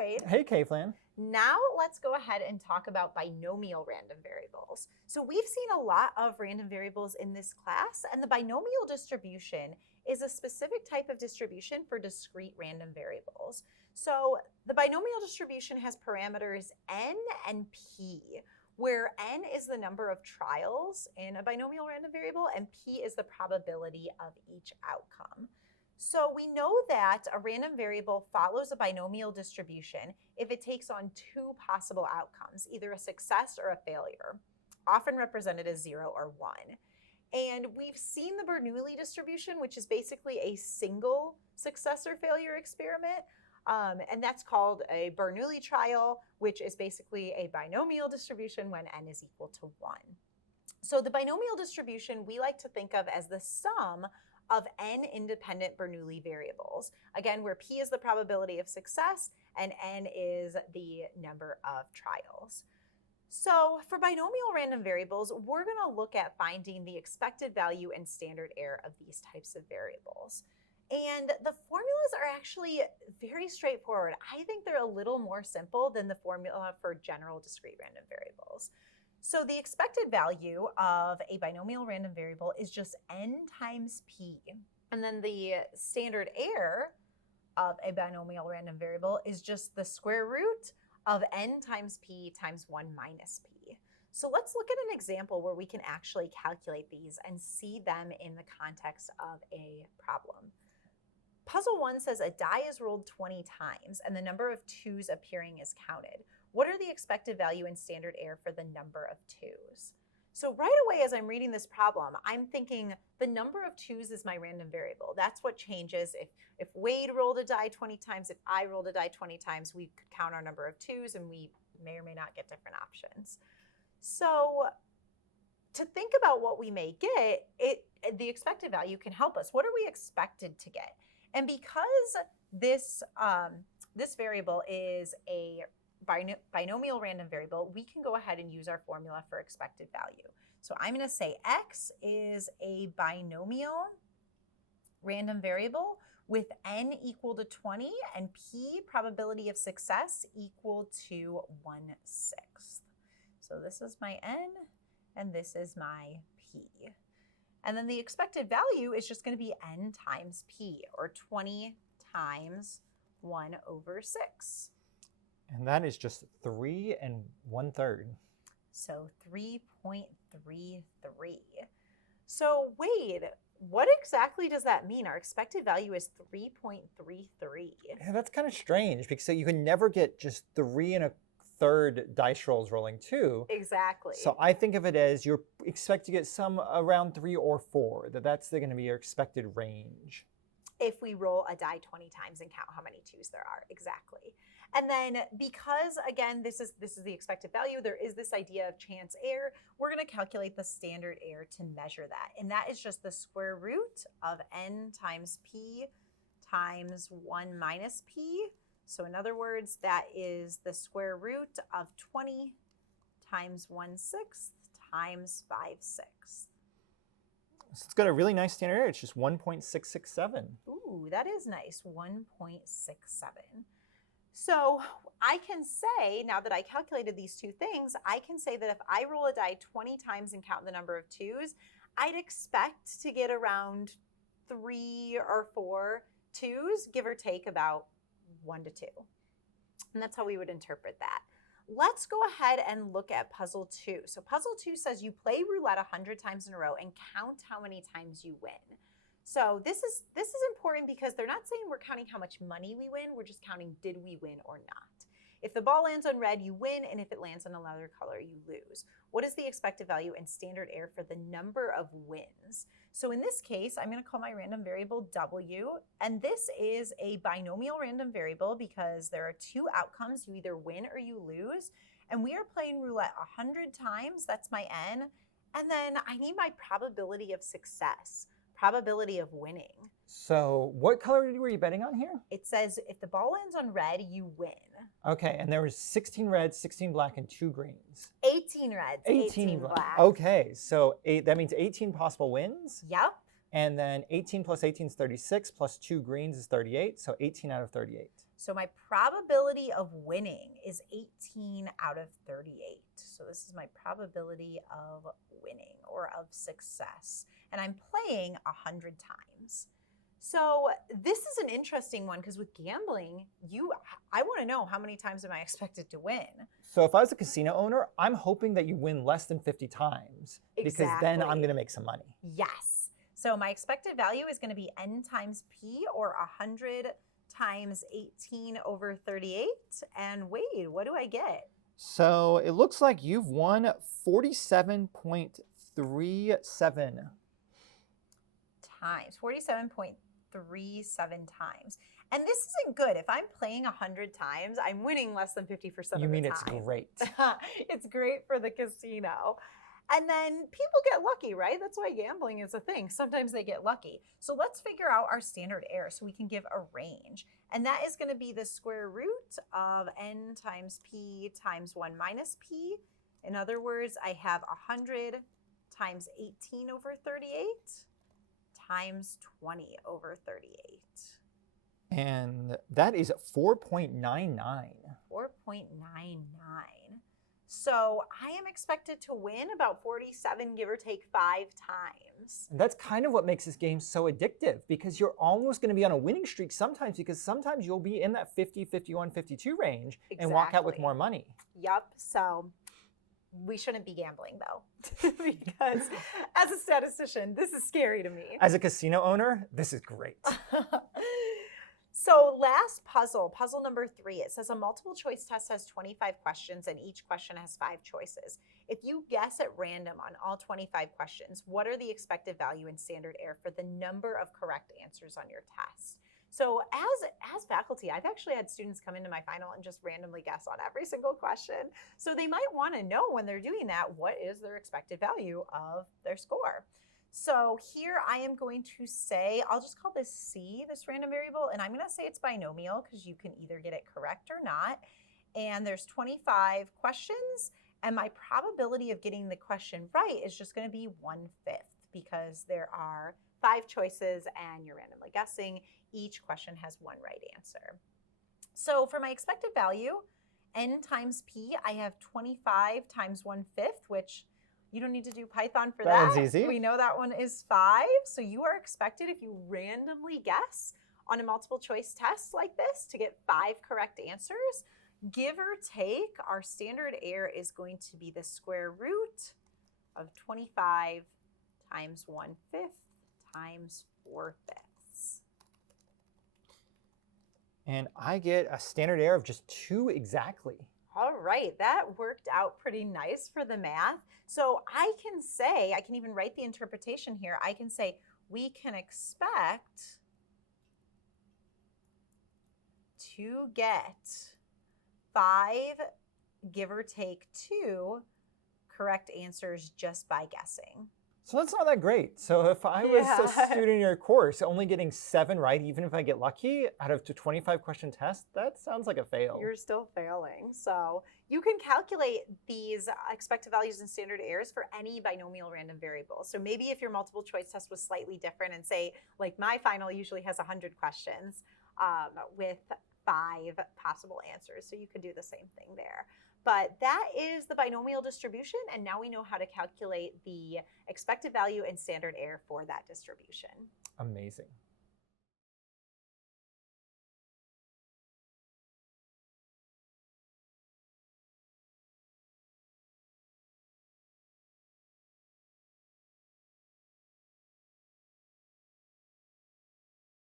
Wade. Hey, Kayflan. Now let's go ahead and talk about binomial random variables. So we've seen a lot of random variables in this class, and the binomial distribution is a specific type of distribution for discrete random variables. So the binomial distribution has parameters n and p, where n is the number of trials in a binomial random variable and p is the probability of each outcome. So we know that a random variable follows a binomial distribution if it takes on two possible outcomes, either a success or a failure, often represented as 0 or 1. And we've seen the Bernoulli distribution, which is basically a single success or failure experiment. And that's called a Bernoulli trial, which is basically a binomial distribution when n is equal to 1. So the binomial distribution we like to think of as the sum of n independent Bernoulli variables. Again, where p is the probability of success and n is the number of trials. So for binomial random variables, we're going to look at finding the expected value and standard error of these types of variables. And the formulas are actually very straightforward. I think they're a little more simple than the formula for general discrete random variables. So the expected value of a binomial random variable is just n times p. And then the standard error of a binomial random variable is just the square root of n times p times 1 minus p. So let's look at an example where we can actually calculate these and see them in the context of a problem. Puzzle 1 says a die is rolled 20 times and the number of 2s appearing is counted. What are the expected value and standard error for the number of 2s? So right away as I'm reading this problem, I'm thinking the number of 2s is my random variable. That's what changes. If Wade rolled a die 20 times, if I rolled a die 20 times, we could count our number of 2s and we may or may not get different options. So to think about what we may get, the expected value can help us. What are we expected to get? And because this variable is a binomial random variable, we can go ahead and use our formula for expected value. So I'm going to say x is a binomial random variable with n equal to 20 and p, probability of success, equal to 1/6. So this is my n and this is my p. And then the expected value is just going to be n times p, or 20 times 1/6. And that is just 3 1/3. So 3.33. So Wade, what exactly does that mean? Our expected value is 3.33. Yeah, that's kind of strange because you can never get just 3 1/3 dice rolls rolling 2. Exactly. So I think of it as you expect to get some around 3 or 4. That's going to be your expected range. If we roll a die 20 times and count how many 2s there are. Exactly. And then because, again, this is the expected value, there is this idea of chance error, we're going to calculate the standard error to measure that. And that is just the square root of n times p times 1 minus p. So in other words, that is the square root of 20 times 1/6 times 5/6. So it's got a really nice standard error. It's just 1.667. Ooh, that is nice, 1.67. So I can say, now that I calculated these two things, I can say that if I roll a die 20 times and count the number of 2s, I'd expect to get around 3 or 4 2s, give or take about 1 to 2. And that's how we would interpret that. Let's go ahead and look at puzzle 2. So puzzle 2 says you play roulette 100 times in a row and count how many times you win. So this is important because they're not saying we're counting how much money we win, we're just counting did we win or not. If the ball lands on red, you win, and if it lands on another color, you lose. What is the expected value and standard error for the number of wins? So in this case, I'm going to call my random variable W, and this is a binomial random variable because there are two outcomes. You either win or you lose, and we are playing roulette 100 times. That's my N, and then I need my probability of success, probability of winning. So what color were you betting on here? It says if the ball lands on red, you win. Okay, and there was 16 reds, 16 black, and 2 greens. 18 reds, 18 black. Okay, so that means 18 possible wins. Yep. And then 18 plus 18 is 36, plus 2 greens is 38, so 18 out of 38. So my probability of winning is 18 out of 38. So this is my probability of winning or of success. And I'm playing 100 times. So this is an interesting one because with gambling, I want to know how many times am I expected to win? So if I was a casino owner, I'm hoping that you win less than 50 times because then I'm Exactly. going to make some money. Yes. So my expected value is going to be n times p, or 100 times 18 over 38. And Wade, what do I get? So it looks like you've won 47.37 times, 47.37 times. And this isn't good. If I'm playing 100 times, I'm winning less than 50% of the time. You mean it's great. It's great for the casino. And then people get lucky, right? That's why gambling is a thing. Sometimes they get lucky. So let's figure out our standard error so we can give a range. And that is going to be the square root of n times p times 1 minus p. In other words, I have 100 times 18 over 38 times 20 over 38. And that is 4.99. 4.99. So I am expected to win about 47, give or take 5 times. And that's kind of what makes this game so addictive, because you're almost going to be on a winning streak sometimes, because sometimes you'll be in that 50, 51, 52 range and walk out with Exactly. more money. Yup. So we shouldn't be gambling though, because as a statistician, this is scary to me. As a casino owner, this is great. So last puzzle number 3, it says a multiple choice test has 25 questions and each question has 5 choices. If you guess at random on all 25 questions, what are the expected value and standard error for the number of correct answers on your test? So as faculty, I've actually had students come into my final and just randomly guess on every single question. So they might want to know when they're doing that, what is their expected value of their score? So here I am going to say, I'll just call this C, this random variable, and I'm going to say it's binomial because you can either get it correct or not. And there's 25 questions, and my probability of getting the question right is just going to be 1/5 because there are 5 choices and you're randomly guessing. Each question has 1 right answer. So for my expected value, n times p, I have 25 times 1/5, which you don't need to do Python for that. That one's easy. We know that one is 5. So you are expected, if you randomly guess on a multiple choice test like this, to get 5 correct answers. Give or take, our standard error is going to be the square root of 25 times 1/5 times 4/5. And I get a standard error of just 2 exactly. All right, that worked out pretty nice for the math. So I can even write the interpretation here. I can say we can expect to get 5, give or take 2, correct answers just by guessing. So that's not that great. So if I was Yeah. a student in your course, only getting 7 right, even if I get lucky, out of the 25 question test, that sounds like a fail. You're still failing. So you can calculate these expected values and standard errors for any binomial random variable. So maybe if your multiple choice test was slightly different and say, like my final usually has 100 questions with 5 possible answers. So you could do the same thing there. But that is the binomial distribution, and now we know how to calculate the expected value and standard error for that distribution. Amazing.